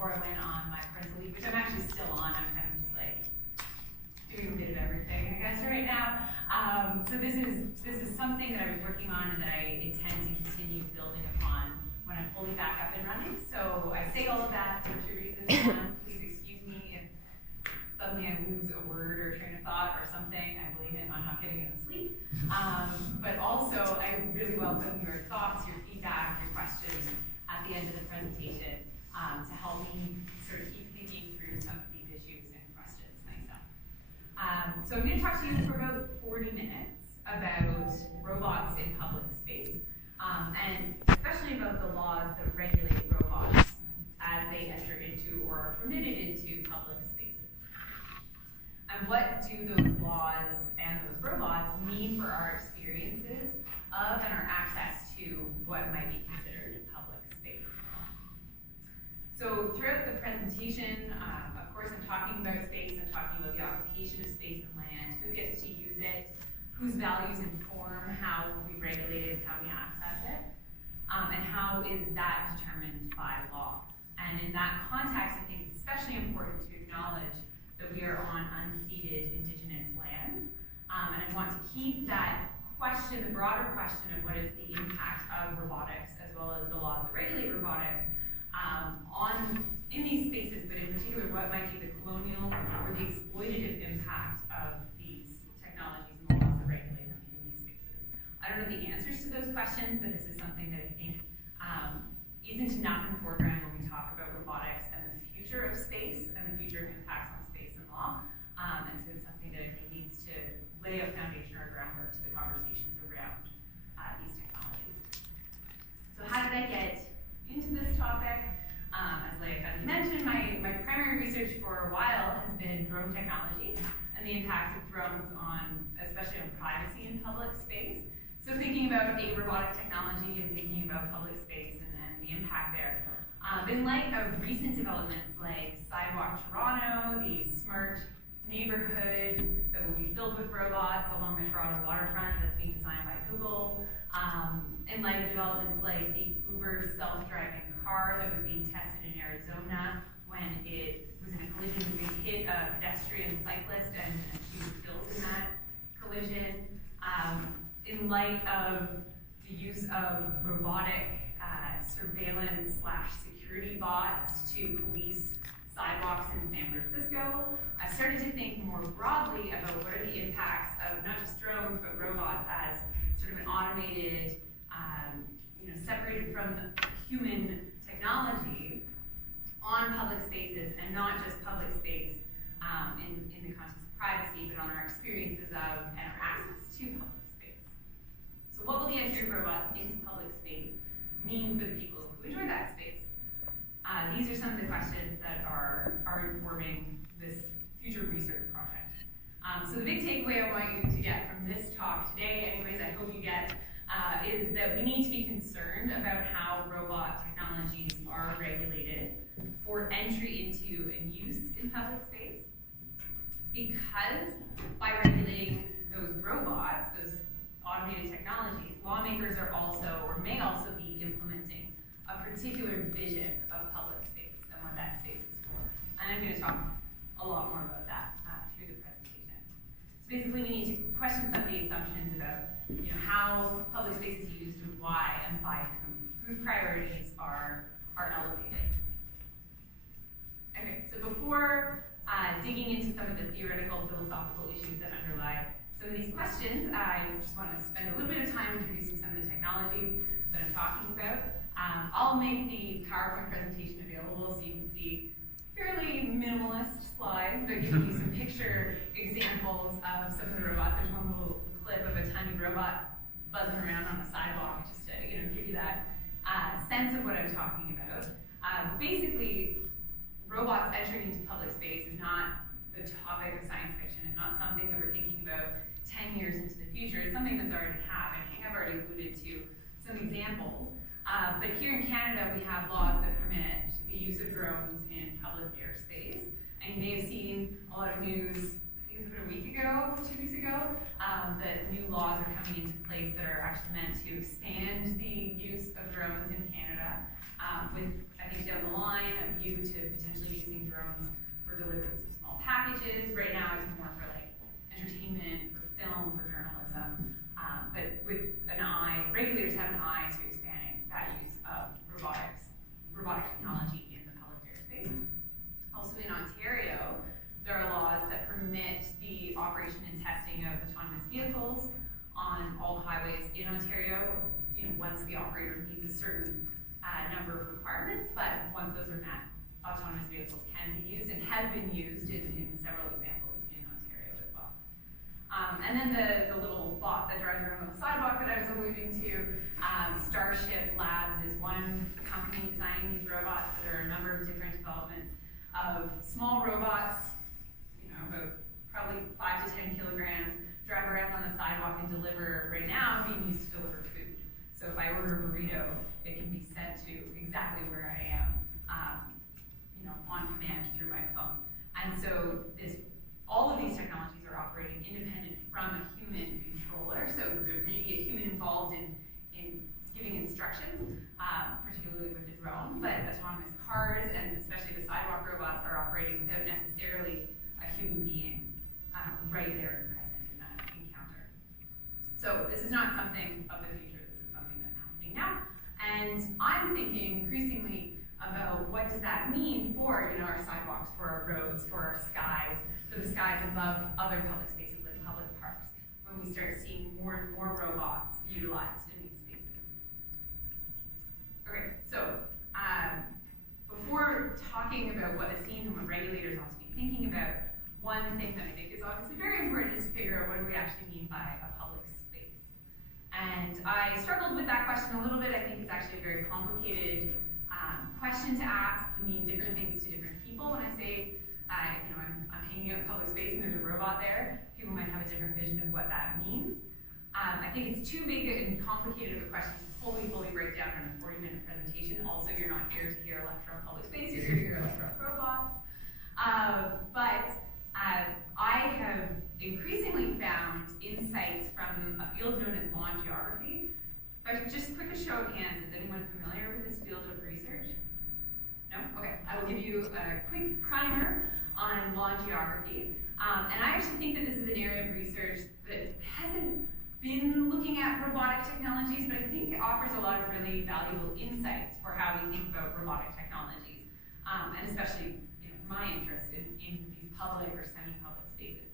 before I went on my parental leave, which I'm actually still on. I'm kind of just like doing a bit of everything, I guess, right now. So this is something that I was working on and that I intend to continue building upon when I'm fully back up and running. So I say all of that for two reasons. One, please excuse me if suddenly I lose a word or train of thought or something. I blame it on not getting enough sleep. But also, I really welcome your thoughts, your feedback, your questions at the end of the presentation to help me sort of keep thinking through some of these issues and questions myself. So I'm going to talk to you for about 40 minutes about robots in public space, and especially about the laws that regulate robots as they enter into or are permitted into public spaces. And what do those laws and those robots mean for our experiences of and our access to what might be considered public space? So throughout the presentation, of course, I'm talking about space, I'm talking about the occupation of space and land, who gets to use it, whose values inform how we regulate it, how we access it, and how is that determined by law. And in that context, I think it's especially important to acknowledge that we are on unceded Indigenous lands. And I want to keep that question, the broader question of what is the impact of robotics, as well as the laws that regulate robotics, in these spaces, but in particular, what might be the colonial or the exploitative impact of these technologies and the laws that regulate them in these spaces. I don't know the answers to those questions, but this is something that I think isn't enough in the foreground when we talk about robotics and the future of space and the future of impacts on space and law. And so it's something that I think needs to lay a foundation or groundwork to the conversations around these technologies. So how did I get into this topic? As Leah mentioned, my primary research for a while has been drone technology and the impact of drones on, especially on privacy in public space. So thinking about a robotic technology and thinking about public space and the impact there. In light of recent developments like Sidewalk Toronto, the smart neighborhood that will be filled with robots along the Toronto waterfront that's being designed by Google, in light of developments like the Uber self-driving car that was being tested in Arizona when it was in a collision, it hit a pedestrian cyclist and she was killed in that collision. In light of the use of robotic surveillance / security bots to police sidewalks in San Francisco, I started to think more broadly about what are the impacts of not just drones, but robots as sort of an automated, separated from the human technology on public spaces, and not just public space in the context of privacy, but on our experiences of and our access to public space. So what will the entry of robots into public space mean for the people who enjoy that space? These are some of the questions that are informing this future research project. So the big takeaway I want you to get from this talk today, anyways, I hope you get, is that we need to be concerned about how robot technologies are regulated for entry into and use in public space, because by regulating those robots, those automated technologies, lawmakers are also, or may also be implementing a particular vision of public space and what that space is for. And I'm going to talk a lot more about that through the presentation. So basically, we need to question some of the assumptions about how public space is used and why and by whom, whose priorities are elevated. Okay, so before digging into some of the theoretical, philosophical issues that underlie some of these questions, I just want to spend a little bit of time introducing some of the technologies that I'm talking about. I'll make the PowerPoint presentation available so you can see fairly minimalist slides, but giving you some picture examples of some of the robots. There's one little clip of a tiny robot buzzing around on a sidewalk, just to give you that sense of what I'm talking about. Basically, robots entering into public space is not the topic of science fiction. It's not something that we're thinking about 10 years into the future. It's something that's already happening. I've already alluded to some examples. But here in Canada, we have laws that permit the use of drones in public airspace. And you may have seen a lot of news, I think it was about a week ago, 2 weeks ago, that new laws are coming into place that are actually meant to expand the use of drones in Canada, with, I think down the line, line, a view to potentially using drones for deliveries of small packages. Right now it's more for like entertainment, for film, for journalism, but with an eye, regulators have an eye to expanding that use of robotic technology in the public airspace. Also in Ontario, there are laws that permit the operation and testing of autonomous vehicles on all the highways in Ontario, once the operator meets a certain number of requirements, but once those are met, autonomous vehicles can be used and have been used in several examples in Ontario as well. And then the little bot that drives around on the sidewalk that I was alluding to, Starship Labs is one company designing these robots, but there are a number of different developments of small robots, about probably 5 to 10 kilograms, drive around on the sidewalk and deliver, right now, being used to deliver food. So if I order a burrito, it can be sent to exactly where I am, on command through my phone. And so all of these technologies are operating independent from a human controller. So there may be a human involved in giving instructions, particularly with the drone, but autonomous cars and especially the sidewalk robots are operating without necessarily a human being right there and present in that encounter. So this is not something of the future, this is something that's happening now. And I'm thinking increasingly about what does that mean for our sidewalks, for our roads, for our skies, for the skies above other public spaces like public parks, when we start seeing more and more robots utilized in these spaces. Okay, so before talking about what is seen and what regulators ought to be thinking about, one thing that I think is obviously very important is to figure out what do we actually mean by a public space. And I struggled with that question a little bit. I think it's actually a very complicated question to ask. It mean different things to different people. When I say, I'm hanging out in public space and there's a robot there, people might have a different vision of what that means. I think it's too big and complicated of a question to fully break down in a 40-minute presentation. Also, you're not here to hear a lecture on public space, you're here to hear a lecture on robots. But I have increasingly found insights from a field known as lawn geography. But just quick show of hands, is anyone familiar with this field of research? No? Okay, I will give you a quick primer on lawn geography. And I actually think that this is an area of research that hasn't been looking at robotic technologies, but I think it offers a lot of really valuable insights for how we think about robotic technologies, and especially my interest in these public or semi-public spaces.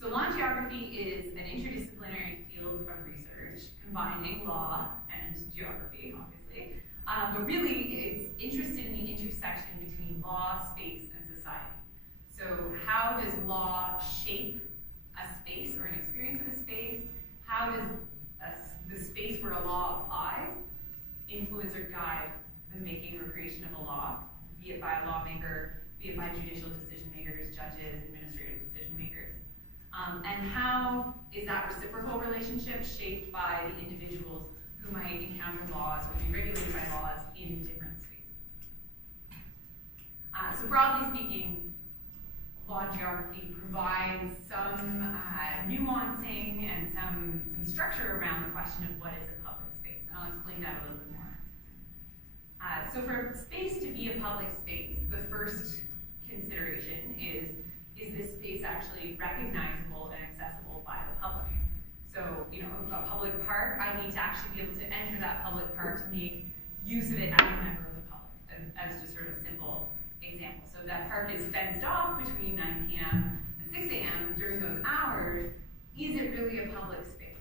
So lawn geography is an interdisciplinary field of research combining law and geography, obviously, but really it's interested in the intersection between law, space, and society. So how does law shape a space or an experience of a space? How does the space where a law applies influence or guide the making or creation of a law, be it by a lawmaker, be it by judicial decision makers, judges, administrative decision makers? And how is that reciprocal relationship shaped by the individuals who might encounter laws or be regulated by laws in different spaces? So broadly speaking, law geography provides some nuancing and some structure around the question of what is a public space, and I'll explain that a little bit more. So for space to be a public space, the first consideration is this space actually recognizable and accessible by the public? So, a public park, I need to actually be able to enter that public park to make use of it as a member of the public, as just sort of a simple example. So that park is fenced off between 9 p.m. and 6 a.m. during those hours. Is it really a public space?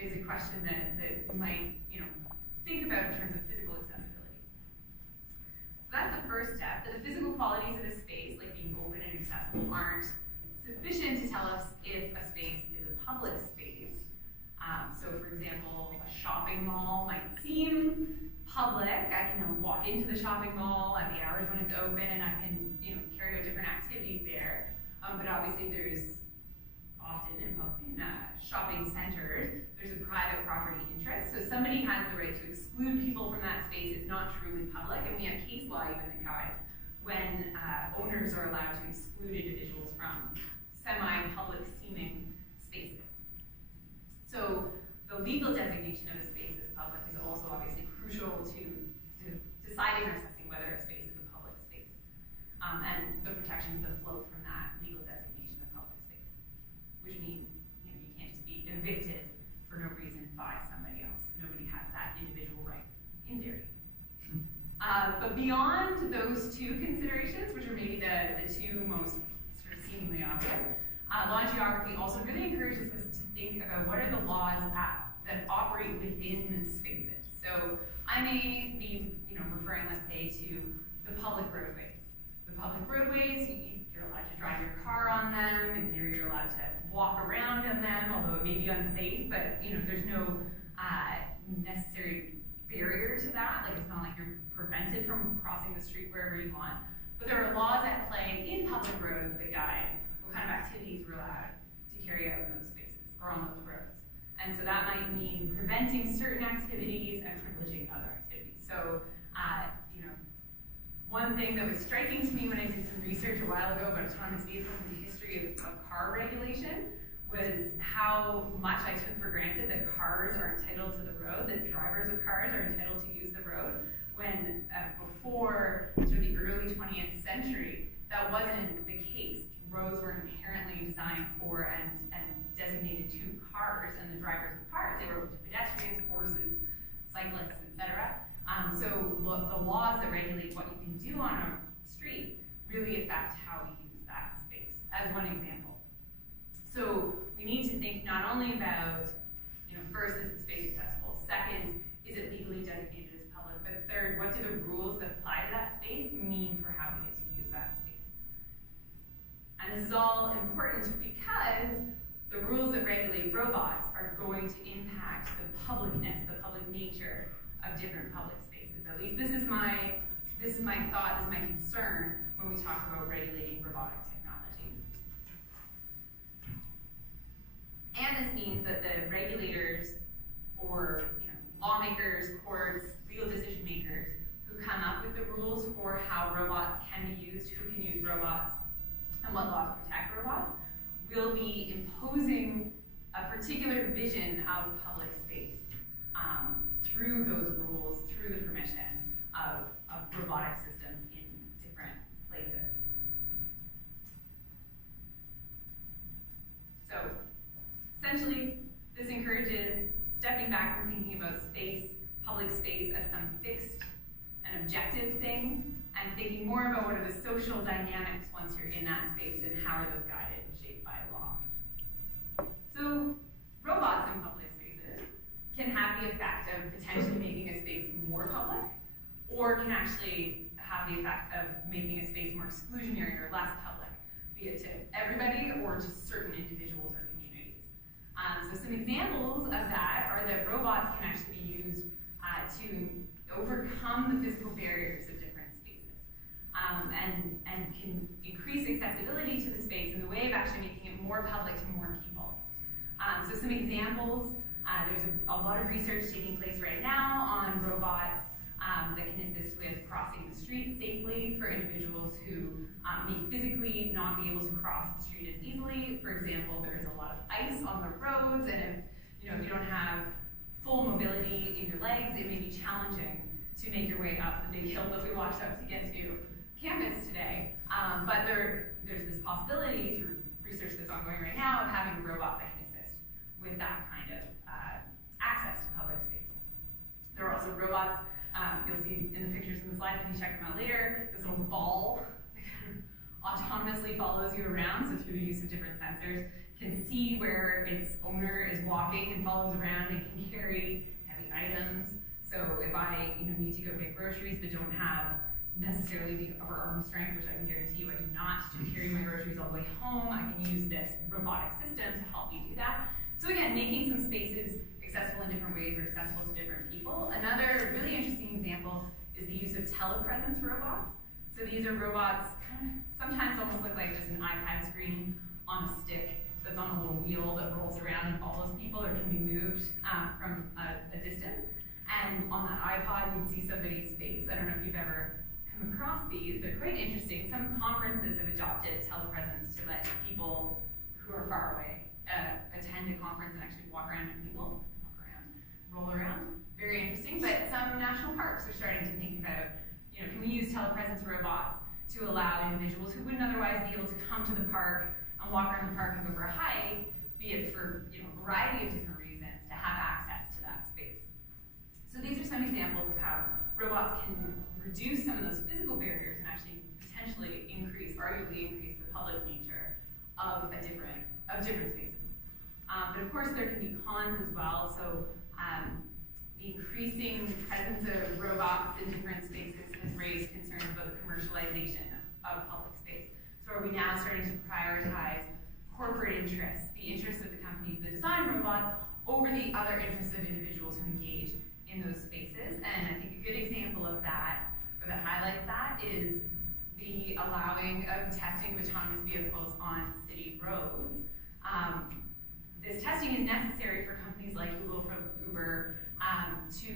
Is a question that we might, think about in terms of physical accessibility. So that's the first step, that the physical qualities of a space, like being open and accessible, aren't sufficient to tell us if a space is a public space. So for example, a shopping mall might seem public. I can walk into the shopping mall at the hours when it's open and I can carry out different activities there. But obviously there's often in shopping centers, there's a private property interest. So somebody has the right to exclude people from that space. It's not truly public, and we have case law even that guides when owners are allowed to exclude individuals from semi-public seeming spaces. So the legal designation of a space as public is also obviously crucial to deciding or assessing and the protections that flow from that legal designation of public space, which mean you can't just be evicted for no reason by somebody else. Nobody has that individual right, in theory. But beyond those two considerations, which are maybe the two most sort of seemingly obvious, law and geography also really encourages us to think about what are the laws that operate within spaces. So I may be referring, let's say, to the public roadways. The public roadways, you're allowed to drive your car on them. In theory, you're allowed to walk around on them, although it may be unsafe, but there's no necessary barrier to that. Like, it's not like you're prevented from crossing the street wherever you want. But there are laws at play in public roads that guide what kind of activities we're allowed to carry out in those spaces or on those roads. And so that might mean preventing certain activities and privileging other activities. So, one thing that was striking to me when I did some research a while ago about autonomous vehicles and the history of car regulation was how much I took for granted that cars are entitled to the road, that drivers of cars are entitled to use the road, when before sort of the early 20th century, that wasn't the case. Roads were inherently designed for and designated to cars and the drivers of cars. They were open to pedestrians, horses, cyclists, etc. So the laws that regulate what you can do on a street really affect how we use that space, as one example. So we need to think not only about, first, is the space accessible? Second, is it legally designated as public? But third, what do the rules that apply to that space mean for how we get to use that space? And this is all important because the rules that regulate robots are going to impact the publicness, the public nature of different public spaces. At least this is my thought, this is my concern when we talk about regulating robotic technology. And this means that the regulators or lawmakers, courts, legal decision makers who come up with the rules for how robots can be used, who can use robots, and what laws protect robots, will be imposing a particular vision of public space through those rules, through the permission of robotic systems in different places. So essentially, this encourages stepping back from thinking about space, public space, as some fixed and objective thing, and thinking more about what are the social dynamics once you're in that space and how are those guided and shaped by law. So robots in public spaces can have the effect of potentially making a space more public, or can actually have the effect of making a space more exclusionary or less public, be it to everybody or to certain individuals or communities. So some examples of that are that robots can actually be used to overcome the physical barriers of different spaces, and can increase accessibility to the space in the way of actually making it more public to more people. So some examples, there's a lot of research taking place right now on robots that can assist with crossing the street safely for individuals who may physically not be able to cross the street as easily. For example, there is a lot of ice on the roads, and if you don't have full mobility in your legs, it may be challenging to make your way up the big hill that we walked up to get to campus today. But there's this possibility through research that's ongoing right now of having a robot that can assist with that kind of access to public space. There are also robots, you'll see in the pictures in the slides, you can check them out later, this little ball autonomously follows you around, so through the use of different sensors, can see where its owner is walking and follows around and can carry heavy items. So if I need to go get groceries but don't have necessarily the upper arm strength, which I can guarantee you I do not, to carry my groceries all the way home, I can use this robotic system to help me do that. So again, making some spaces accessible in different ways or accessible to different people. Another really interesting example is the use of telepresence robots. So these are robots kind of sometimes almost look like just an iPad screen on a stick that's on a little wheel that rolls around and follows people or can be moved from a distance. And on that iPod, you can see somebody's face. I don't know if you've ever come across these. They're quite interesting. Some conferences have adopted telepresence to let people who are far away attend a conference and actually walk around with people, roll around. Very interesting. But some national parks are starting to think about, can we use telepresence robots to to allow individuals who wouldn't otherwise be able to come to the park and walk around the park and go for a hike, be it for a variety of different reasons, to have access to that space. So these are some examples of how robots can reduce some of those physical barriers and actually potentially arguably increase the public nature of different spaces. But of course there can be cons as well. So the increasing presence of robots in different spaces has raised concerns about the commercialization of public space. So are we now starting to prioritize corporate interests, the interests of the companies that design robots, over the other interests of individuals who engage in those spaces? And I think a good example of that, or that highlights that, is the allowing of testing of autonomous vehicles on city roads. This testing is necessary for companies like Google, from Uber, to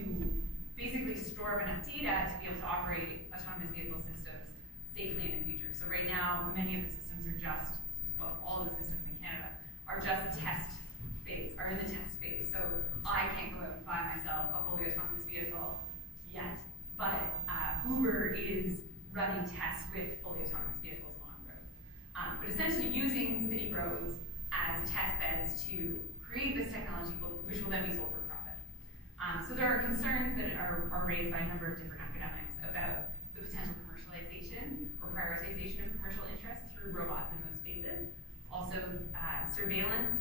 basically store enough data to be able to operate autonomous vehicle systems safely in the future. So right now, many of the systems are just, well, all of the systems in Canada are just are in the test phase. So I can't go out and buy myself a fully autonomous vehicle yet, but Uber is running tests with fully autonomous vehicles on roads. But essentially using city roads as test beds to create this technology, which will then be sold for profit. So there are concerns that are raised by a number of different academics about the potential commercialization or prioritization of commercial interests through robots in those spaces. Also, surveillance,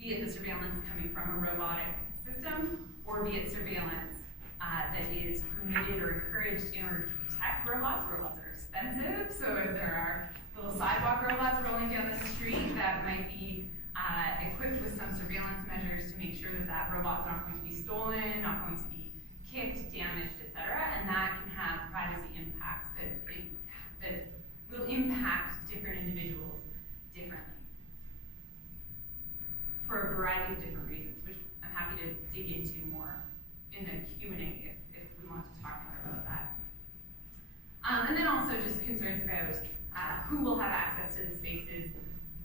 be it the surveillance coming from a robotic system, or be it surveillance that is permitted or encouraged in order to protect robots. Robots are expensive, so if there are little sidewalk robots rolling down the street that might be equipped with some surveillance measures to make sure that that robot's not going to be stolen, not going to be kicked, damaged, etc., and that can have privacy impacts that will impact different individuals differently for a variety of different reasons, which I'm happy to dig into more in the Q&A if we want to talk more about that. And then also just concerns about who will have access to the spaces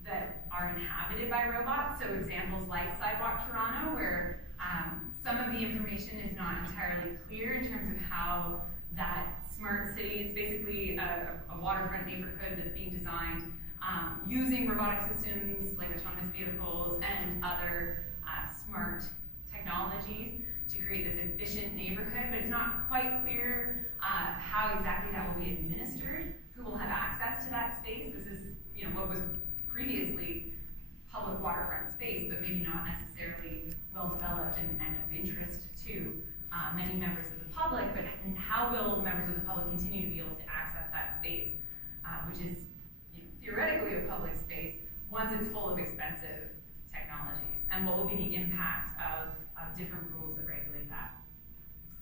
that are inhabited by robots. So examples like Sidewalk Toronto, where some of the information is not entirely clear in terms of how that smart city, it's basically a waterfront neighborhood that's being designed using robotic systems like autonomous vehicles and other smart technologies to create this efficient neighborhood, but it's not quite clear how exactly that will be administered, who will have access to that space. This is what was previously public waterfront space, but maybe not necessarily well developed and of interest to many members of the public, but how will members of the public continue to be able to access that space, which is theoretically a public space, once it's full of expensive technologies, and what will be the impact of different rules that regulate that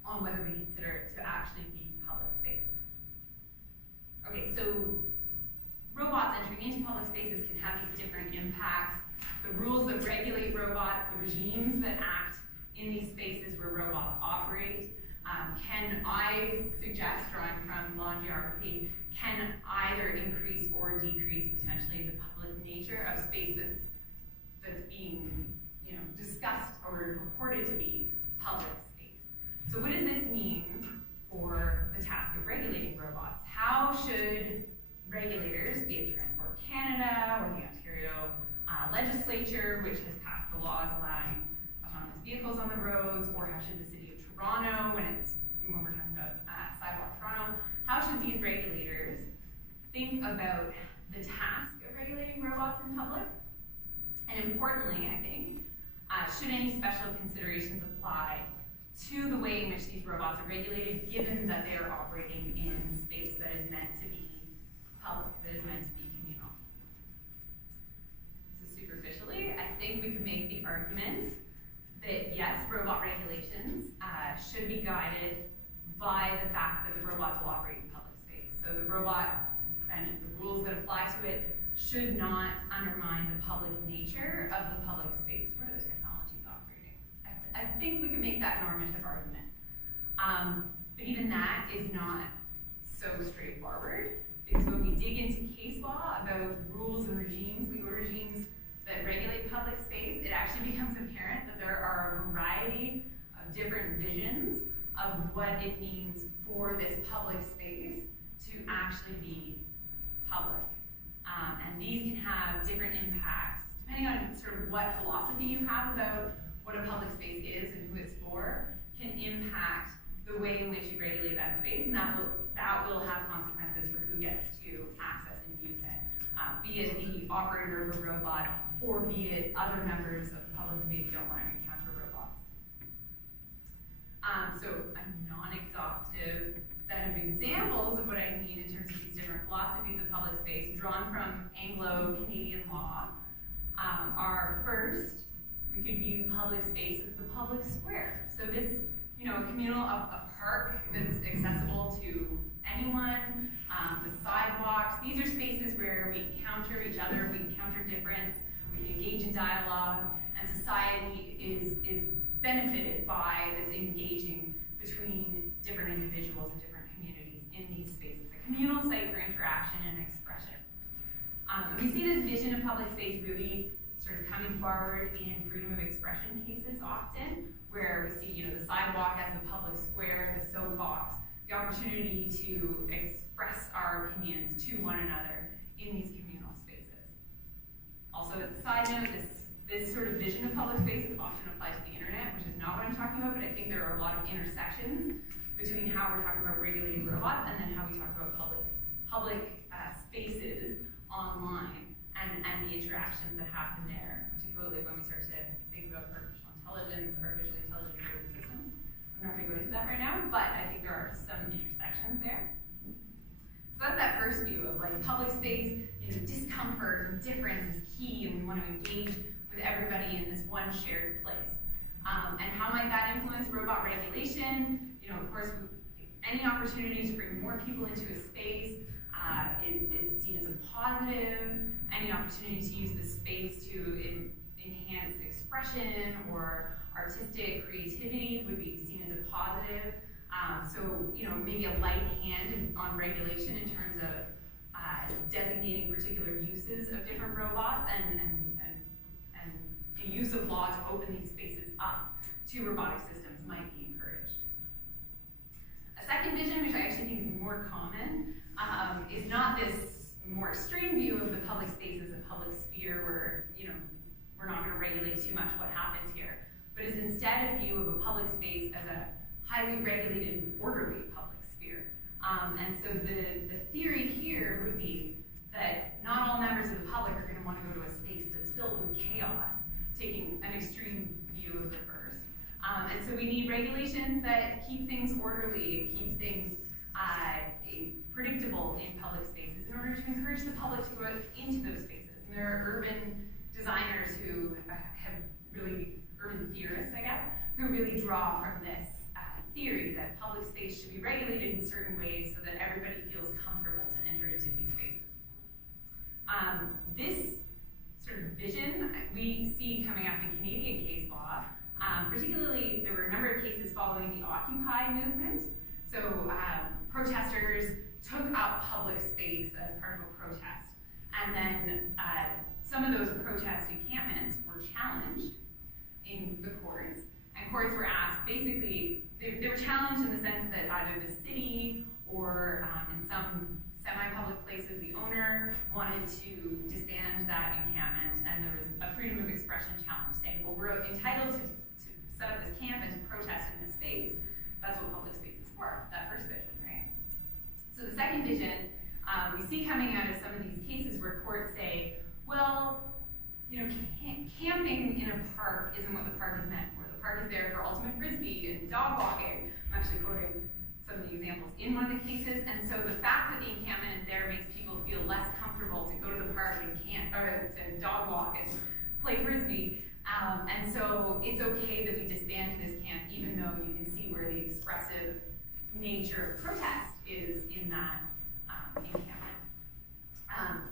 on whether we consider it to actually be public space. Okay, so robots entering into public spaces can have these different impacts. The rules that regulate robots, the regimes that act in these spaces where robots operate, can, I suggest, drawing from law and geography, can either increase or decrease potentially the public nature of space that's being discussed or purported to be public space. So what does this mean for the task of regulating robots? How should regulators, be it Transport Canada or the Ontario legislature, which has passed the laws allowing autonomous vehicles on the roads, or how should the City of Toronto, when we're talking about Sidewalk Toronto, how should these regulators think about the task of regulating robots in public? And importantly, I think, should any special considerations apply to the way in which these robots are regulated, given that they are operating in space that is meant to be public, that is meant to be communal? So superficially, I think we could make the argument that yes, robot regulations should be guided by the fact that the robots will operate in public space. So the robot and the rules that apply to it should not undermine the public nature of the public space where the technology is operating. I think we could make that normative argument. But even that is not so straightforward, because when we dig into case law about rules and regimes, legal regimes that regulate public space, it actually becomes apparent that there are a variety of different visions of what it means for this public space to actually be public. And these can have different impacts, depending on sort of what philosophy you have about what a public space is and who it's for, can impact the way in which you regulate that space, and that will have consequences for who gets to access and use it, be it the operator of a robot, or be it other members of the public who maybe don't want to encounter robots. So a non-exhaustive set of examples of what I mean in terms of these different philosophies of public space, drawn from Anglo-Canadian law, are first, we could view public space as the public square. So this, a communal, a park that's accessible to anyone, the sidewalks. These are spaces where we encounter each other, we encounter difference, we can engage in dialogue, and society is benefited by this engaging between different individuals and different communities in these spaces. A communal site for interaction and expression. We see this vision of public space really sort of coming forward in freedom of expression cases often, where we see, the sidewalk as the public square, the soapbox, the opportunity to express our opinions to one another in these communal spaces. Also, as a side note, this sort of vision of public spaces often applies to the internet, which is not what I'm talking about, but I think there are a lot of intersections between how we're talking about regulating robots and then how we talk about public spaces online and the interactions that happen there, particularly when we start to think about artificial intelligence, artificially intelligent driven systems. I'm not going to go into that right now, but I think there are some intersections there. So that's that first view of public space, discomfort and difference is key, and we want to engage with everybody in this one shared place. And how might that influence robot regulation? Of course, any opportunity to bring more people into a space is seen as a positive. Any opportunity to use the space to enhance expression or artistic creativity would be seen as a positive. So, maybe a light hand on regulation in terms of designating particular uses of different robots and the use of law to open these spaces up to robotic systems might be encouraged. A second vision, which I actually think is more common, is not this more extreme view of the public space as a public sphere where, we're not going to regulate too much what happens here, but is instead a view of a public space as a highly regulated and orderly public sphere. And so the theory here would be that not all members of the public are going to want to go to a space that's filled with chaos, taking an extreme view of the first. And so we need regulations that keep things orderly and keep things predictable in public spaces in order to encourage the public to go into those spaces. And there are urban designers who have really, urban theorists, I guess, who really draw from this theory that public space should be regulated in certain ways so that everybody feels comfortable to enter into these spaces. This sort of vision we see coming up in Canadian case law. Particularly, there were a number of cases following the Occupy movement. So protesters took up public space as part of a protest. And then some of those protest encampments were challenged in the courts. And courts were asked, basically, they were challenged in the sense that either the city or in some semi-public places, the owner wanted to disband that encampment, and there was a freedom of expression challenge saying, well, we're entitled to set up this camp and to protest in this space. That's what public space is for, that first vision, right? So the second vision, we see coming out of some of these cases where courts say, well, camping in a park isn't what the park is meant for. The park is there for ultimate frisbee and dog walking. I'm actually quoting some of the examples in one of the cases, and so the fact that the encampment is there makes people feel less comfortable to go to the park and to dog walk and play frisbee, and so it's okay that we disband this camp, even though you can see where the expressive nature of protest is in that encampment.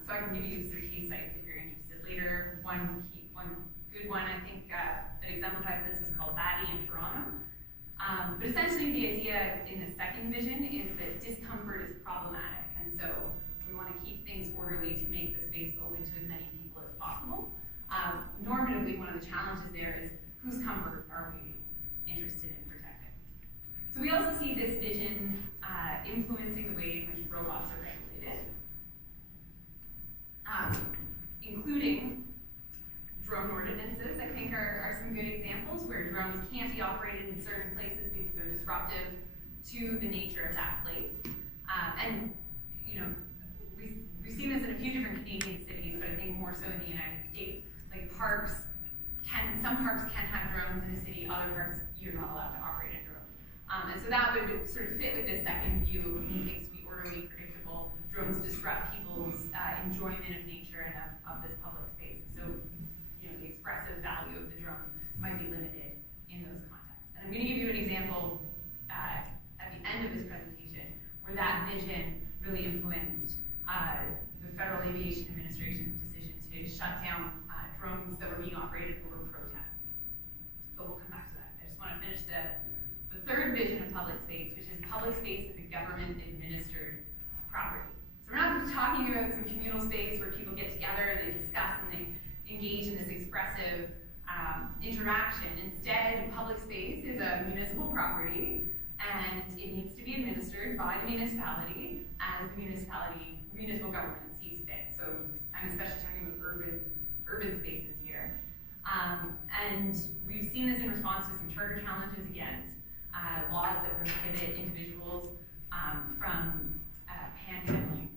So I can give you some case sites if you're interested later. One good one I think that exemplifies this is called Batty in Toronto. But essentially the idea in the second vision is that discomfort is problematic, and so we want to keep things orderly to make the space open to as many people as possible. Normatively, one of the challenges there is whose comfort are we interested in protecting? So we also see this vision influencing the way in which robots are regulated. to the nature of that place. And we've seen this in a few different Canadian cities, but I think more so in the United States. Like some parks can have drones in a city, other parks you're not allowed to operate a drone. And so that would sort of fit with this second view of needing things to be orderly, predictable. Drones disrupt people's enjoyment of nature and of this public space. So, the expressive value of the drone might be limited in those contexts. And I'm going to give you an example at the end of this presentation where that vision really influenced the Federal Aviation Administration's decision to shut down drones that were being operated over protests. But we'll come back to that. I just want to finish the third vision of public space, which is public space as a government-administered property. So we're not talking about some communal space where people get together and they discuss and they engage in this expressive interaction. Instead, public space is a municipal property, and it needs to be administered by the municipality as the municipal government sees fit. So I'm especially talking about urban spaces here. And we've seen this in response to some charter challenges against laws that prohibit individuals from panhandling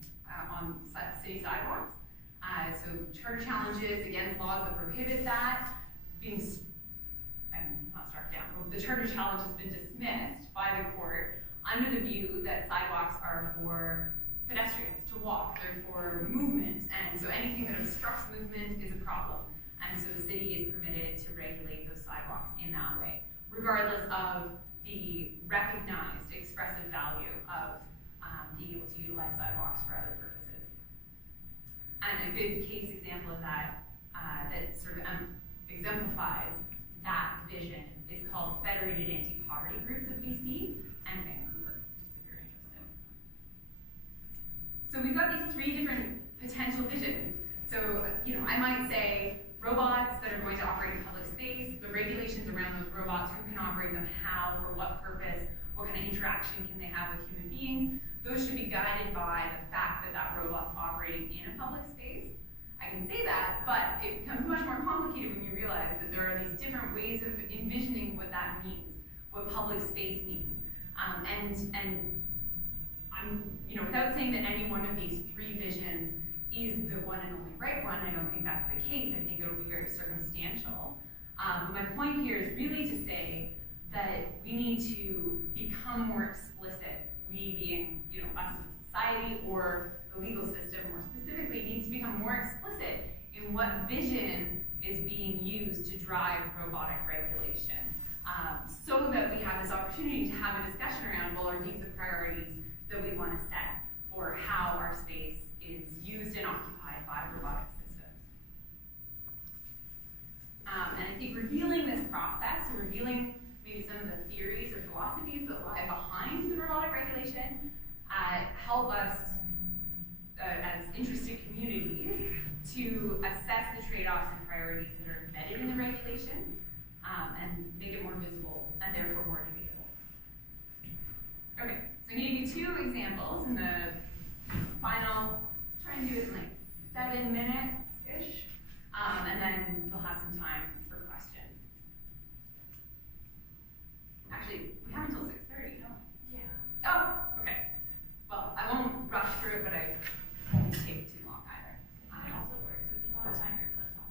on city sidewalks. So charter challenges against laws that prohibit that not struck down, but the charter challenge has been dismissed by the court under the view that sidewalks are for pedestrians to walk, they're for movement, and so anything that obstructs movement is a problem. And so the city is permitted to regulate those sidewalks in that way, regardless of the recognized expressive value of being able to utilize sidewalks for other purposes. And a good case example of that that sort of exemplifies that vision is called Federated Anti-Poverty Groups of BC and Vancouver, just if you're interested. So we've got these three different potential visions. So, I might say robots that are going to operate in public space, the regulations around those robots, who can operate them, how, for what purpose, what kind of interaction can they have with human beings. Those should be guided by the fact that that robot's operating in a public space. I can say that, but it becomes much more complicated when you realize that there are these different ways of envisioning what that means, what public space means. And I'm, without saying that any one of these three visions is the one and only right one, I don't think that's the case. I think it'll be very circumstantial. My point here is really to say that we need to become more explicit, we being, us as a society or the legal system more specifically needs to become more explicit in what vision is being used to drive robotic regulation, so that we have this opportunity to have a discussion around, well, are these the priorities that we want to set for how our space is used and occupied by robotic systems. And I think revealing this process, or revealing maybe some of the theories or philosophies that lie behind the robotic regulation, help us as interested communities to assess the trade-offs and priorities that are embedded in the regulation, and make it more visible and therefore more debatable. Okay, so I'm going to give you two examples in the final, try and do it in like 7 minutes-ish, and then we'll have some time for questions. Actually, we have until 6:30, don't we? Yeah. Oh, okay. Well, I won't rush through it, but I won't take too long either. It also works if you want to time your clips on.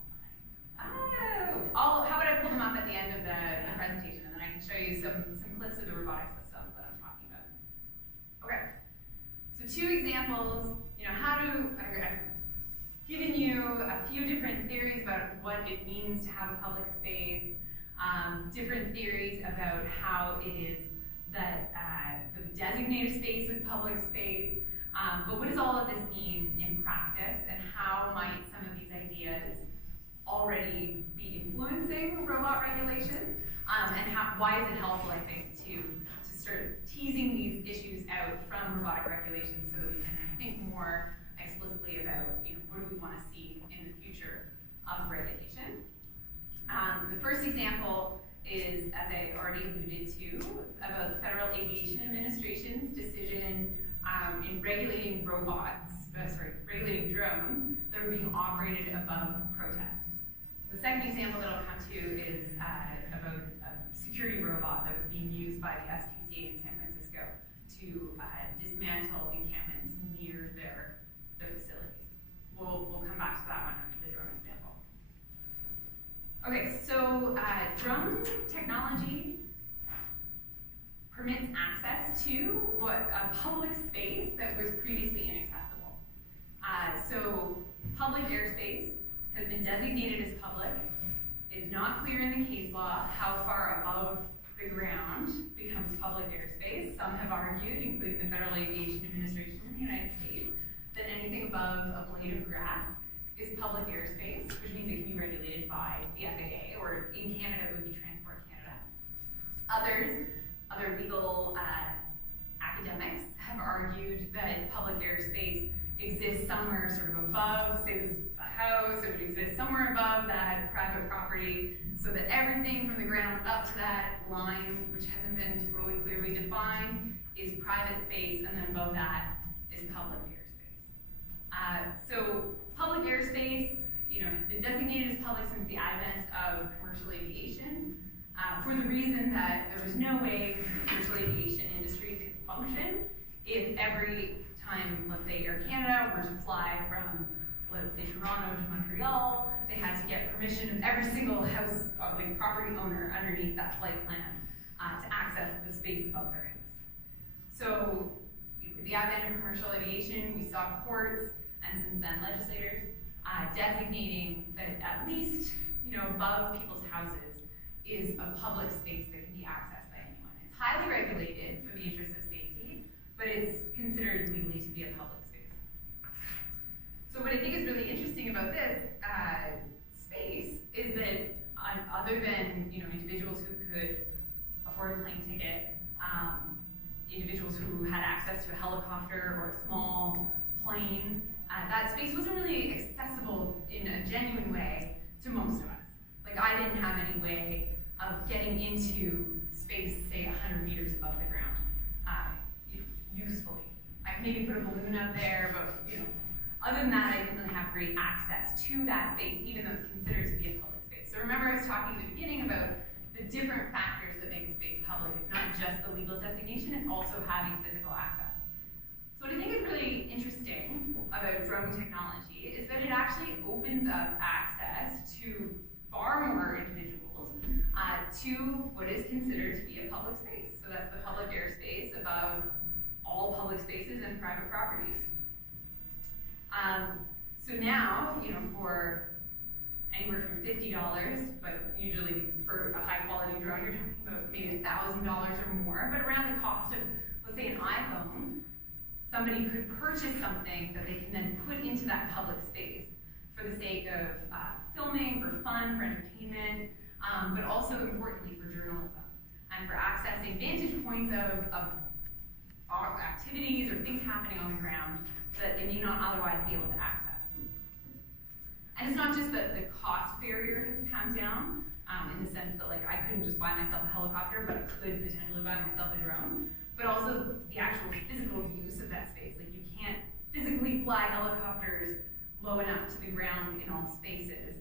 How about I pull them up at the end of the presentation, and then I can show you some clips of the robotic systems that I'm talking about. Okay. So two examples. I've given you a few different theories about what it means to have a public space, different theories about how it is that the designated space is public space, but what does all of this mean in practice, and how might some of these ideas already be influencing robot regulation, and why is it helpful, I think, to start teasing these issues out from robotic regulation so that we can think more explicitly about what do we want to see in the future of regulation. The first example is, as I already alluded to, about the Federal Aviation Administration's decision in regulating regulating drones that are being operated above protests. The second example that I'll come to is about a security robot that was being used by the SPCA in San Francisco to dismantle encampments near their facilities. We'll come back to that one after the drone example. Okay, so drone technology permits access to a public space that was previously inaccessible. So public airspace has been designated as public. It's not clear in the case law how far above the ground becomes public airspace. Some have argued, including the Federal Aviation Administration in the United States, that anything above a blade of grass is public airspace, which means it can be regulated by the FAA, or in Canada it would be Transport Canada. Other legal academics have argued that public airspace exists somewhere sort of above, say this is a house, it would exist somewhere above that private property, so that everything from the ground up to that line, which hasn't been totally clearly defined, is private space, and then above that is public airspace. So public airspace, has been designated as public since the advent of commercial aviation, for the reason that there was no way the commercial aviation industry could function if every time, let's say Air Canada were to fly from, let's say Toronto to Montreal, they had to get permission of every single house, property owner underneath that flight plan to access the space above their house. So with the advent of commercial aviation, we saw courts and since then legislators designating that at least above people's houses is a public space that can be accessed by anyone. It's highly regulated for the interest of safety, but it's considered legally to be a public space. So what I think is really interesting about this space is that other than individuals who could afford a plane ticket, individuals who had access to a helicopter or a small plane, that space wasn't really accessible in a genuine way to most of us. Like, I didn't have any way of getting into space, say 100 meters above the ground, usefully. I could maybe put a balloon up there, but other than that, I didn't really have great access to that space, even though it's considered to be a public space. So remember, I was talking at the beginning about the different factors that make a space public. It's not just the legal designation, it's also having physical access. So what I think is really interesting about drone technology is that it actually opens up access to far more individuals to what is considered to be a public space. So that's the public airspace above all public spaces and private properties. So now, for anywhere from $50, but usually for a high quality drone, you're talking about maybe $1,000 or more, but around the cost of, let's say, an iPhone, somebody could purchase something that they can then put into that public space for the sake of filming, for fun, for entertainment, but also importantly for journalism and for accessing vantage points of activities or things happening on the ground that they may not otherwise be able to access. And it's not just that the cost barrier has come down, in the sense that I couldn't just buy myself a helicopter, but I could potentially buy myself a drone, but also the actual physical use of that space. You can't physically fly helicopters low enough to the ground in all spaces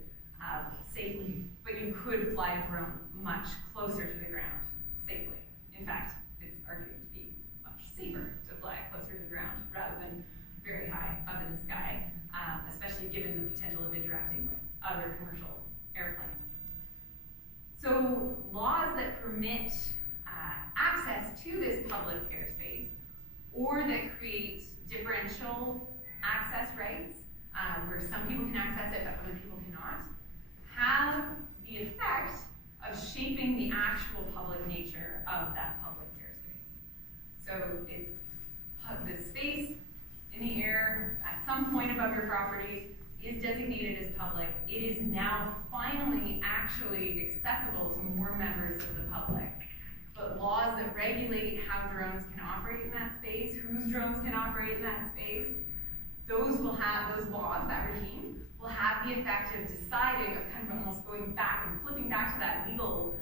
safely, but you could fly a drone much closer to the ground safely. In fact, it's argued to be much safer to fly closer to the ground rather than very high up in the sky, especially given the potential of interacting with other commercial airplanes. So laws that permit access to this public airspace, or that create differential access rights, where some people can access it but other people cannot, have the effect of shaping the actual public nature of that public airspace. So it's the space in the air at some point above your property is designated as public. It is now finally actually accessible to more members of the public. But laws that regulate how drones can operate in that space, whose drones can operate in that space, those laws, that regime, will have the effect of deciding, of kind of almost going back and flipping back to that legal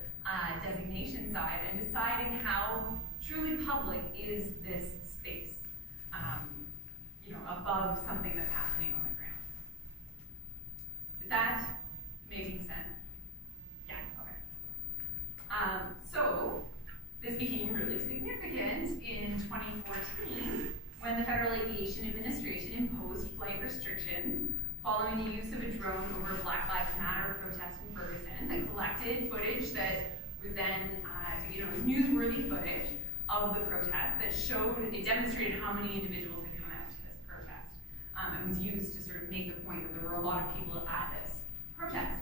designation side and deciding how truly public is this space, above something that's happening on the ground. Is that making sense? Yeah, okay. So this became really significant in 2014 Aviation Administration imposed flight restrictions following the use of a drone over a Black Lives Matter protest in Ferguson that collected footage that was then, newsworthy footage of the protest that it demonstrated how many individuals had come out to this protest, and was used to sort of make the point that there were a lot of people at this protest.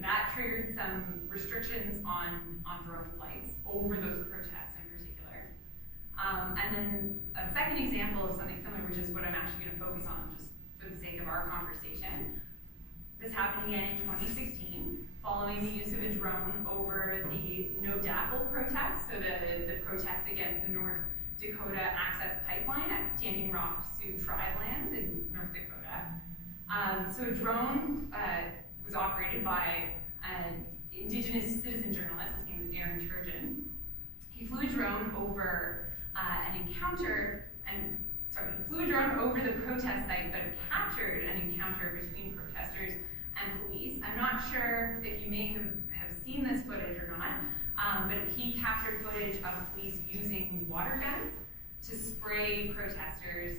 That triggered some restrictions on drone flights over those protests in particular. And then a second example of something similar, which is what I'm actually going to focus on just for the sake of our conversation. This happened again in 2016, following the use of a drone over the No DAPL protest, so the protest against the North Dakota Access Pipeline at Standing Rock Sioux Tribe lands in North Dakota. So a drone was operated by an Indigenous citizen journalist. His name was Aaron Turgeon. He flew a drone over over the protest site, but captured an encounter between protesters and police. I'm not sure if you may have seen this footage or not, but he captured footage of police using water guns to spray protesters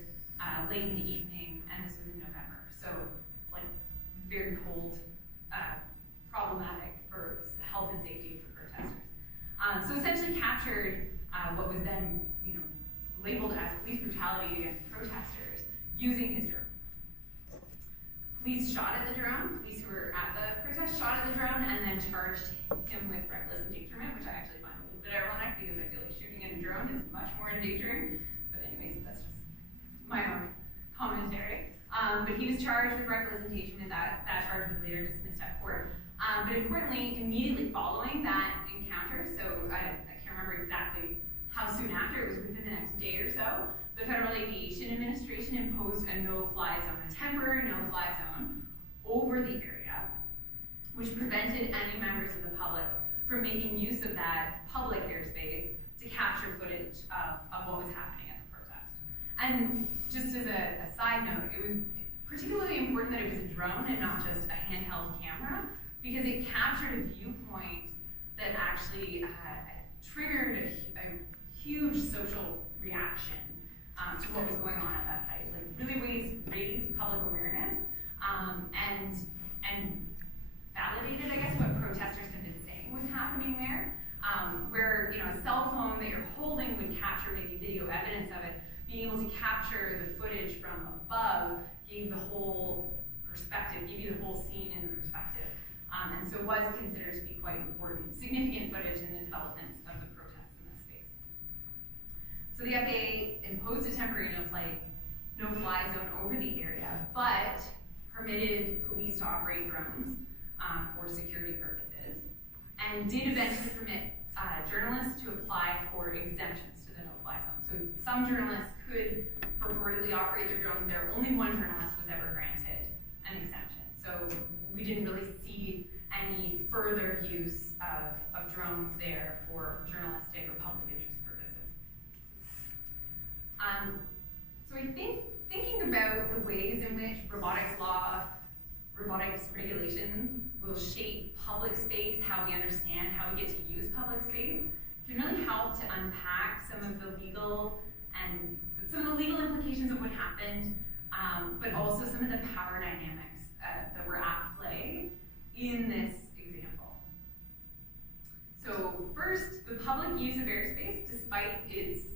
late in the evening, and this was in November. So, like, very cold, problematic for health and safety for protesters. So essentially captured what was then, labeled as police brutality against protesters using his drone. Police shot at the drone. Police who were at the protest shot at the drone and then charged him with reckless endangerment, which I actually find a little bit ironic because I feel like shooting at a drone is much more endangering. But anyways, that's just my own commentary. But he was charged with reckless endangerment. That charge was later dismissed at court. But importantly, immediately following that encounter, so I can't remember exactly how soon after, it was within the next day or so, the Federal Aviation Administration imposed a no-fly zone, a temporary no-fly zone over the area, which prevented any members of the public from making use of that public airspace to capture footage of what was happening at the protest. And just as a side note, it was particularly important that it was a drone and not just a handheld camera, because it captured a viewpoint that actually triggered a huge social reaction to what was going on at that site. Like, really raised public awareness and validated, I guess, what protesters had been saying was happening there. Where a cell phone that you're holding would capture maybe video evidence of it, being able to capture the footage from above gave the whole perspective, gave you the whole scene in perspective. And so was considered to be quite important, significant footage in the developments of the protests in this space. So the FAA imposed a temporary no-fly zone over the area, but permitted police to operate drones for security purposes, and did eventually permit journalists to apply for exemptions to the no-fly zone. So some journalists could purportedly operate their drones there. Only one journalist was ever granted an exemption. So we didn't really see any further use of drones there for journalistic or public interest purposes. So I think thinking about the ways in which robotics regulations will shape public space, how we understand, how we get to use public space, can really help to unpack some of the legal implications of what happened, but also some of the power dynamics that were at play in this example. So first, the public use of airspace, despite its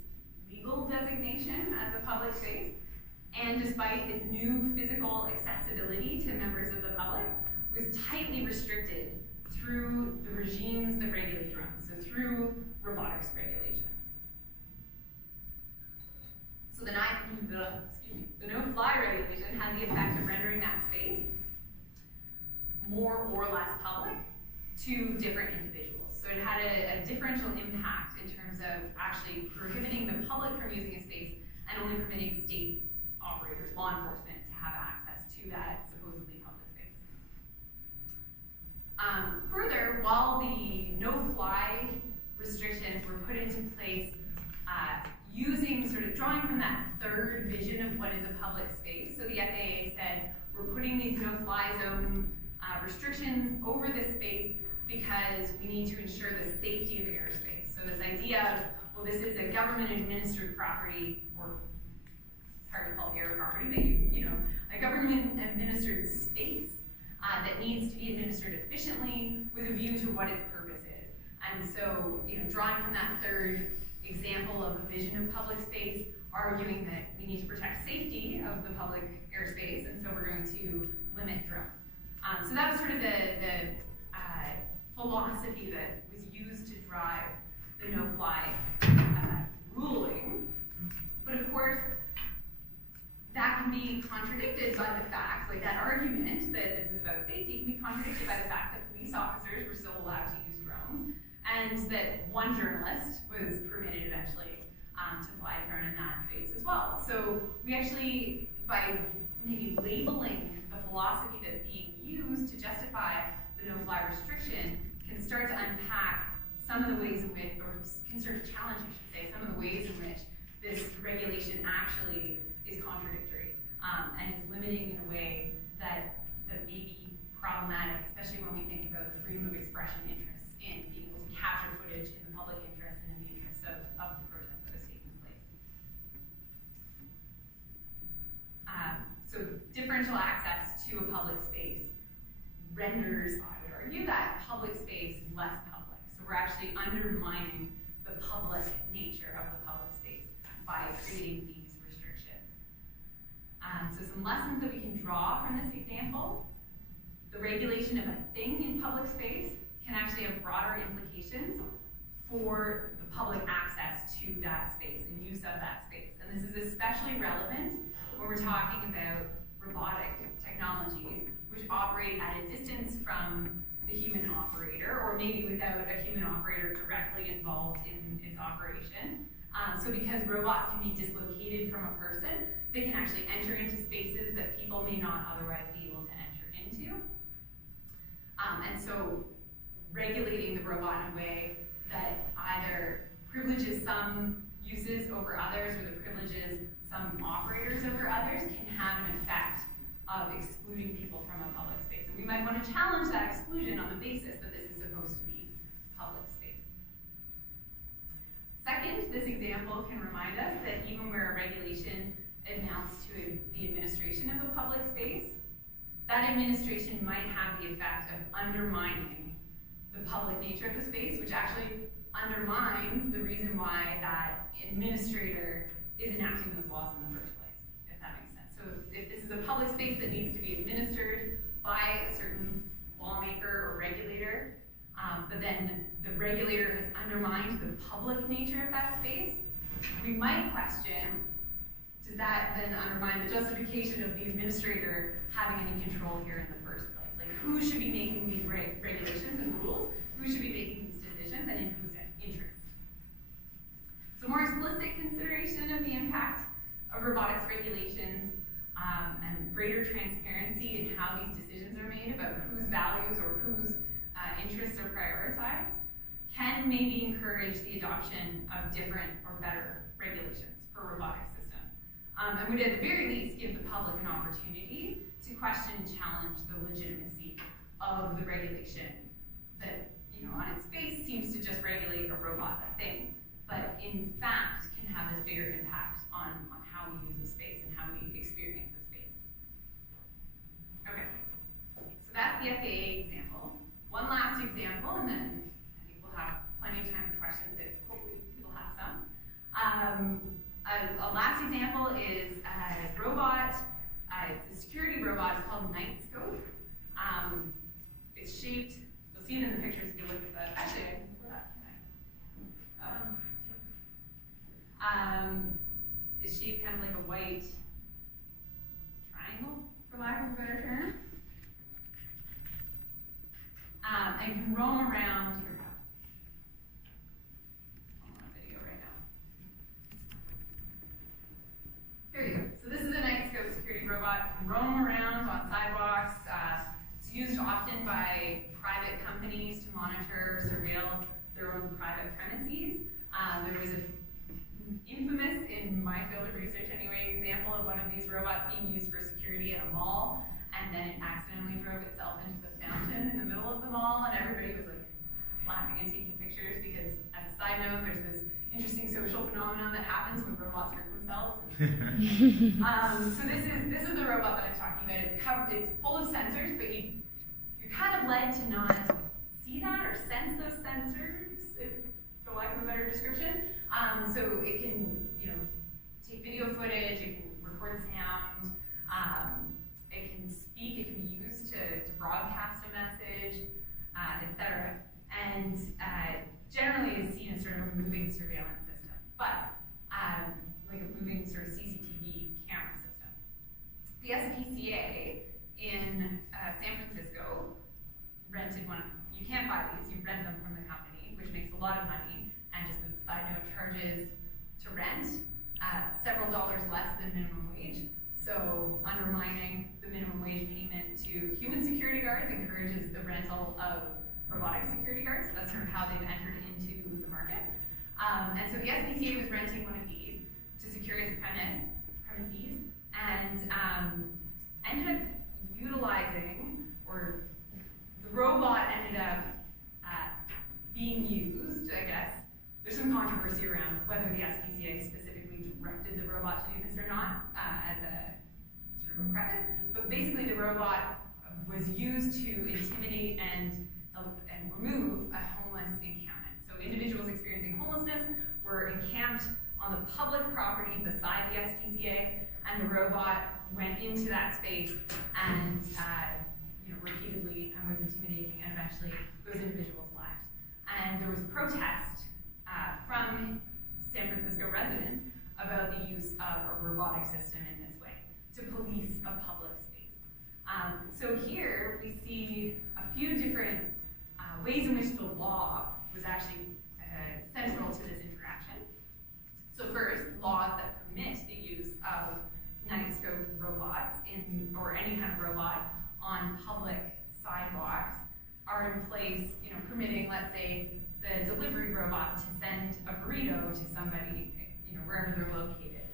legal designation as a public space, and despite its new physical accessibility to members of the public, was tightly restricted through the regimes that regulate drones, so through robotics regulation. So the no-fly regulation had the effect of rendering that space more or less public to different individuals. So it had a differential impact in terms of actually prohibiting the public from using a space and only permitting state operators, law enforcement, to have access to that supposedly public space. Further, while the no-fly restrictions were put into place drawing from that third vision of what is a public space, so the FAA said, we're putting these no-fly zone restrictions over this space because we need to ensure the safety of airspace. So this idea of, well, this is a government-administered property, or hard to call air property, but a government administered space that needs to be administered efficiently with a view to what its purpose is. And so, drawing from that third example of a vision of public space, arguing that we need to protect safety of the public airspace, and so we're going to limit drones. So that was sort of the philosophy that was used to drive the no-fly ruling. But of course, that can be contradicted by the fact, like that argument that this is about safety can be contradicted by the fact that police officers were still allowed to use drones, and that one journalist was permitted eventually to fly a drone in that space as well. So we actually, by maybe labeling the philosophy that's being used to justify the no-fly restriction, can start to unpack some of the ways in which, or can start to challenge, I should say, some of the ways in which this regulation actually is contradictory and is limiting in a way that may be problematic, especially when we think about the freedom of expression interests in being able to capture footage in the public interest and in the interest of the protest that is taking place. So differential access to a public space renders, I would argue, that public space less public. So we're actually undermining the public nature of the public space by creating these restrictions. So some lessons that we can draw from this example: the regulation of a thing in public space can actually have broader implications for the public access to that space and use of that space. And this is especially relevant when we're talking about robotic technologies, which operate at a distance from the human operator, or maybe without a human operator directly involved in its operation. So because robots can be dislocated from a person, they can actually enter into spaces that people may not otherwise be able to enter into. And so regulating the robot in a way that either privileges some uses over others, or that privileges some operators over others, can have an effect of excluding people from a public space. And we might want to challenge that exclusion on the basis that this is supposed to be public space. Second, this example can remind us that even where a regulation amounts to the administration of a public space, that administration might have the effect of undermining the public nature of the space, which actually undermines the reason why that administrator is enacting those laws in the first place, if that makes sense. So if this is a public space that needs to be administered by a certain lawmaker or regulator, but then the regulator has undermined the public nature of that space, we might question, does that then undermine the justification of the administrator having any control here in the first place? Like, who should be making these regulations and rules? Who should be making these decisions, and in whose interest? So more explicit consideration of the impact of robotics regulations and greater transparency in how these decisions are made about whose values or whose interests are prioritized can maybe encourage the adoption of different or better regulations for robotic systems. And would at the very least give the public an opportunity to question and challenge the legitimacy of the regulation that, on its face seems to just regulate a robot, a thing, but in fact can have this bigger impact on how we use the space and how we experience the space. Okay, so that's the FAA example. One last example, and then I think we'll have plenty of time for questions if hopefully people have some. A last example is a robot. It's a security robot. It's called Nightscope. It's shaped. You'll see it in the pictures if you look at that. Actually, I can pull that. It's shaped kind of like a white triangle, for lack of a better term. And can roam around. Here we go. I'm on video right now. Here you go. So this is a Nightscope security robot. It can roam around on sidewalks. It's used often by private companies to monitor, surveil their own private premises. There was an infamous, in my field of research anyway, example of one of these robots being used for security at a mall, and then it accidentally drove itself into the fountain in the middle of the mall, and everybody was like laughing and taking pictures because, as a side note, there's this interesting social phenomenon that happens when robots hurt themselves, and So this is the robot that I'm talking about. It's full of sensors, but you're kind of led to not see that or sense those sensors, if for lack of a better description. So it can, take video footage, it can record sound, it can speak, it can be used to broadcast a message, etc. And generally is seen as sort of a moving surveillance system, but like a moving sort of CCTV camera system. The SPCA in San Francisco rented one. You can't buy these, you rent them from the company, which makes a lot of money, and just as a side note, charges to rent several dollars less than minimum wage. So undermining the minimum wage payment to human security guards encourages the rental of robotic security guards. That's sort of how they've entered into the market. And so the SPCA was renting one of these to secure its premises, and ended up utilizing, or the robot ended up being used, I guess. There's some controversy around whether the SPCA specifically directed the robot to do this or not, as a sort of a preface, but basically the robot was used to intimidate and remove a homeless encampment. So individuals experiencing homelessness were encamped on the public property beside the SPCA, and the robot went into that space and repeatedly and was intimidating, and eventually those individuals left. And there was protest from San Francisco residents about the use of a robotic system in this way to police a public space. So here we see a few different ways in which the law was actually central to this interaction. So first, laws that permit the use of night scope robots or any kind of robot on public sidewalks are in place, permitting, let's say, the delivery robot to send a burrito to somebody, wherever they're located,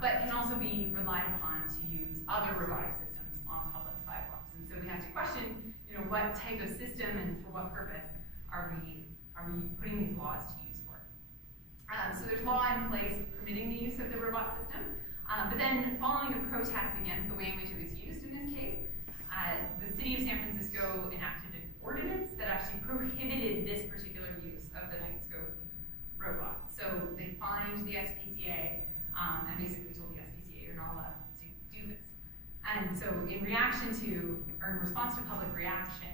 but can also be relied upon to use other robotic systems on public sidewalks. And so we have to question, what type of system and for what purpose are we putting these laws to use for? So there's law in place permitting the use of the robot system, but then following a protest against the way in which it was used in this case, the city of San Francisco enacted an ordinance that actually prohibited this particular use of the night scope robot. So they fined the SPCA and basically told the SPCA, you're not allowed to do this. And so in response to public reaction,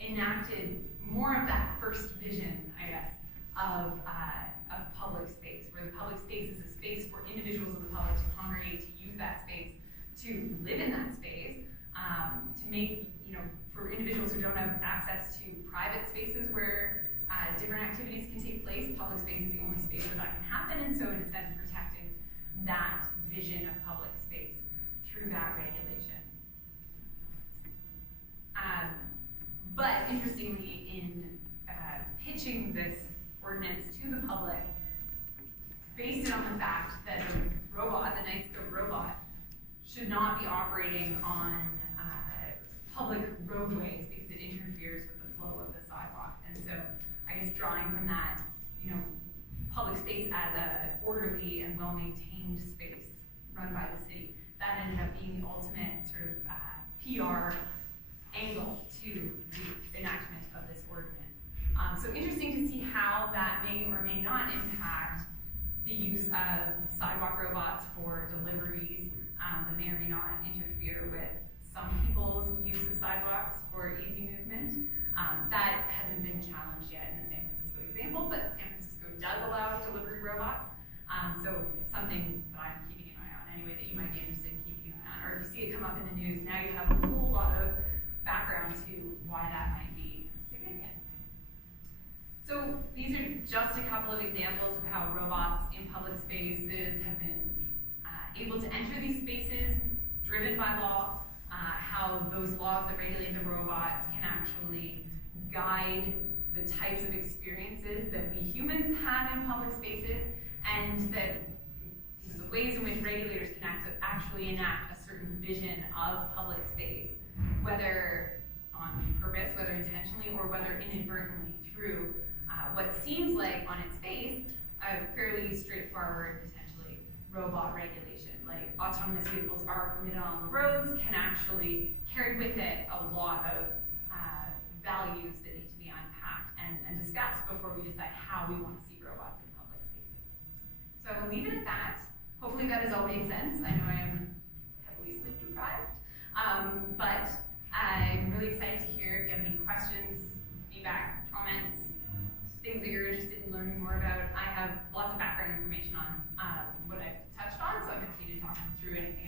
enacted more of that first vision, I guess, of public space, where the public space is a space for individuals of the public to congregate, to use that space, to live in that space, to make, for individuals who don't have access to private spaces where different activities can take place, public space is the only space where that can happen, and so in a sense protecting that vision of public space through that regulation. But interestingly, in pitching this ordinance to the public, based it on the fact that a robot, the night scope robot, should not be operating on public roadways because it interferes with the flow of the sidewalk. And so I guess drawing from that, public space as an orderly and well-maintained space run by the city, that ended up being the ultimate sort of PR angle to the enactment of this ordinance. So interesting to see how that may or may not impact the use of sidewalk robots for deliveries, that may or may not interfere with some people's use of sidewalks for easy movement. That hasn't been challenged yet in the San Francisco example, but San Francisco does allow delivery robots. So something that I'm keeping an eye on anyway, that you might be interested in keeping an eye on. Or if you see it come up in the news, now you have a whole lot of background to why that might be significant. So these are just a couple of examples of how robots in public spaces have been able to enter these spaces, driven by law, how those laws that regulate the robots can actually guide the types of experiences that we humans have in public spaces, and that the ways in which regulators can actually enact a certain vision of public space, whether on purpose, whether intentionally, or whether inadvertently through what seems like, on its face, a fairly straightforward, potentially robot regulation. Like autonomous vehicles are permitted on the roads, can actually carry with it a lot of values that need to be unpacked and discussed before we decide how we want to see robots in public spaces. So I will leave it at that. Hopefully that has all made sense. I know I am heavily sleep deprived, but I'm really excited to hear if you have any questions, feedback, comments, things that you're interested in learning more about. I have lots of background information on what I've touched on, so I'm happy to talk through anything